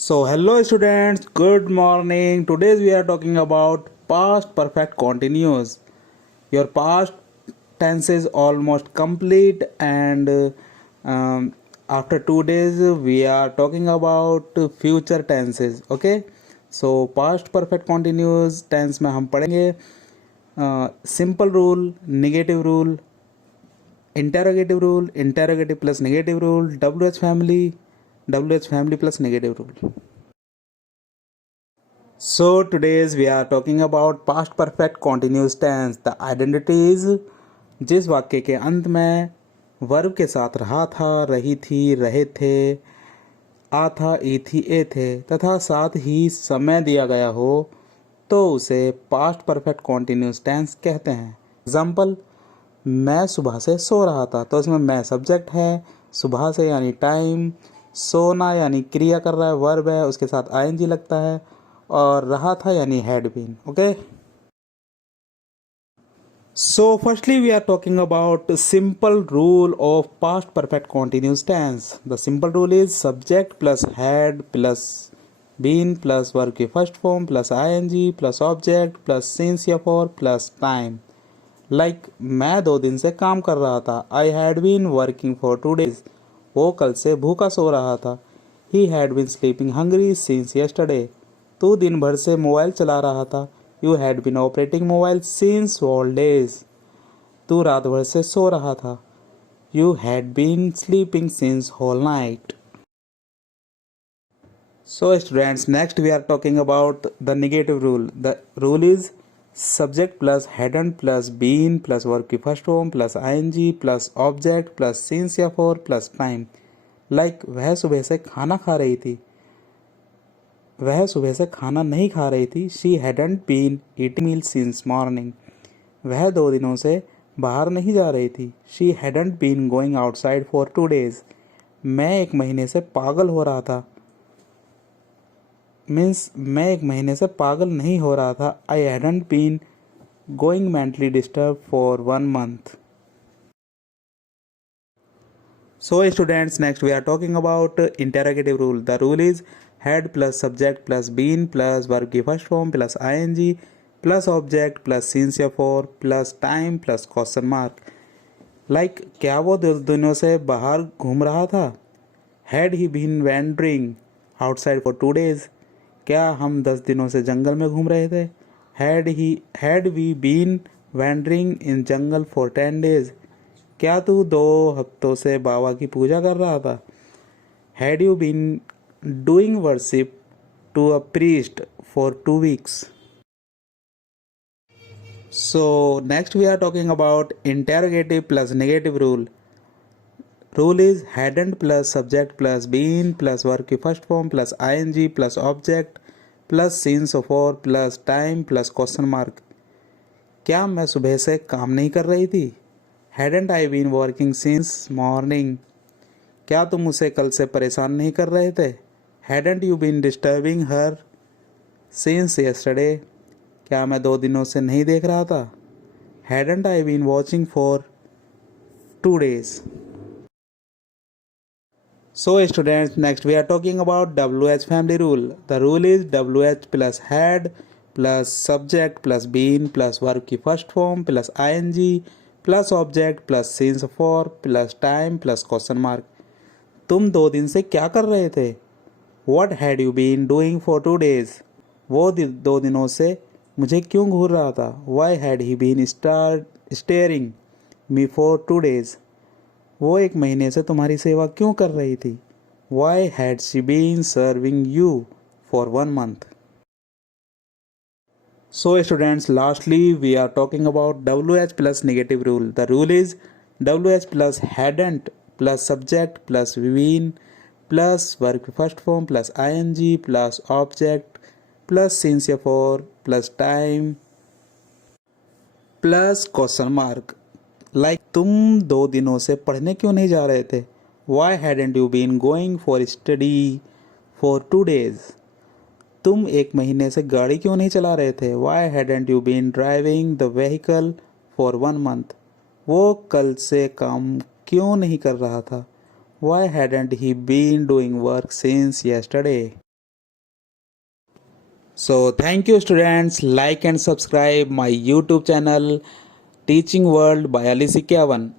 So, hello students, good morning. Today we are talking about past perfect continuous. Your past tense is almost complete, and after 2 days we are talking about future tenses. Okay, so past perfect continuous tense में हम पढ़ेंगे simple rule, negative rule, interrogative plus negative rule, WH family plus negative rule. So today's we are talking about past perfect continuous tense. The identity is जिस वाक्य के अंत में verb के साथ रहा था, रही थी, रहे थे, आ था, ई थी, ए थे तथा साथ ही समय दिया गया हो तो उसे पास्ट परफेक्ट कॉन्टिन्यूस टेंस कहते हैं. एग्जाम्पल, मैं सुबह से सो रहा था तो इसमें मैं सब्जेक्ट है, सुबह से यानी टाइम, सोना यानी क्रिया कर रहा है, वर्ब है, उसके साथ आईएनजी लगता है, और रहा था यानी had been. Okay, so firstly we are talking about simple rule of past perfect continuous tense. The simple rule is subject plus had plus been plus verb की first form plus ing plus object plus since या for plus time. Like मैं 2 दिन से काम कर रहा था. I had been working for 2 days. वो कल से भूखा सो रहा था. He had been sleeping hungry since yesterday. तू दिन भर से मोबाइल चला रहा था. You had been operating mobile since all days. तू रात भर से सो रहा था. You had been sleeping since whole night. So students, next we are talking about the negative rule. The rule is subject plus hadn't plus been plus verb की first form plus ing plus object plus since या for plus time. Like वह सुबह से खाना खा रही थी. वह सुबह से खाना नहीं खा रही थी. She hadn't been eating meal since morning. वह 2 दिनों से बाहर नहीं जा रही थी. She hadn't been going outside for 2 days. मैं 1 महीने से पागल हो रहा था. मीन्स मैं 1 महीने से पागल नहीं हो रहा था. I hadn't been going mentally disturbed for 1 month. So students, next we are talking about interrogative rule. The rule is had plus subject plus been plus verb की first form plus ing plus object plus since या for plus time plus question mark. Like क्या वो 2 दिनों से बाहर घूम रहा था? Had he been wandering outside for 2 days? क्या हम 10 दिनों से जंगल में घूम रहे थे? Had we been wandering in jungle for 10 days? क्या तू 2 हफ्तों से बाबा की पूजा कर रहा था? Had you been doing worship to a priest for 2 weeks? So next we are talking about interrogative plus negative rule. Rule is hadn't plus subject plus been plus verb की first form plus ing plus object plus since for plus time plus question mark. क्या मैं सुबह से काम नहीं कर रही थी? Hadn't I been working since morning? क्या तुम उसे कल से परेशान नहीं कर रहे थे? Hadn't you been disturbing her since yesterday? क्या मैं 2 दिनों से नहीं देख रहा था? Hadn't I been watching for 2 days? So students, next we are talking about WH family rule. The rule is WH plus had plus subject plus been plus verb की first form plus ing plus object plus since for plus time plus question mark. तुम 2 दिन से क्या कर रहे थे? What had you been doing for 2 days? वो 2 दिनों से मुझे क्यों घूर रहा था? Why had he been staring me for 2 days? वो 1 महीने से तुम्हारी सेवा क्यों कर रही थी? Why had she been serving you for 1 month? So students, lastly we are talking about WH plus negative rule. The rule is WH plus hadn't plus subject plus been plus verb first form plus ing plus object plus since या for plus time plus question mark. Like तुम 2 दिनों से पढ़ने क्यों नहीं जा रहे थे? Why hadn't you been going for study for 2 days? तुम 1 महीने से गाड़ी क्यों नहीं चला रहे थे? Why hadn't you been driving the vehicle for 1 month? वो कल से काम क्यों नहीं कर रहा था? Why hadn't he been doing work since yesterday? So thank you students, like and subscribe my YouTube channel Teaching World by Ali Sikyavan.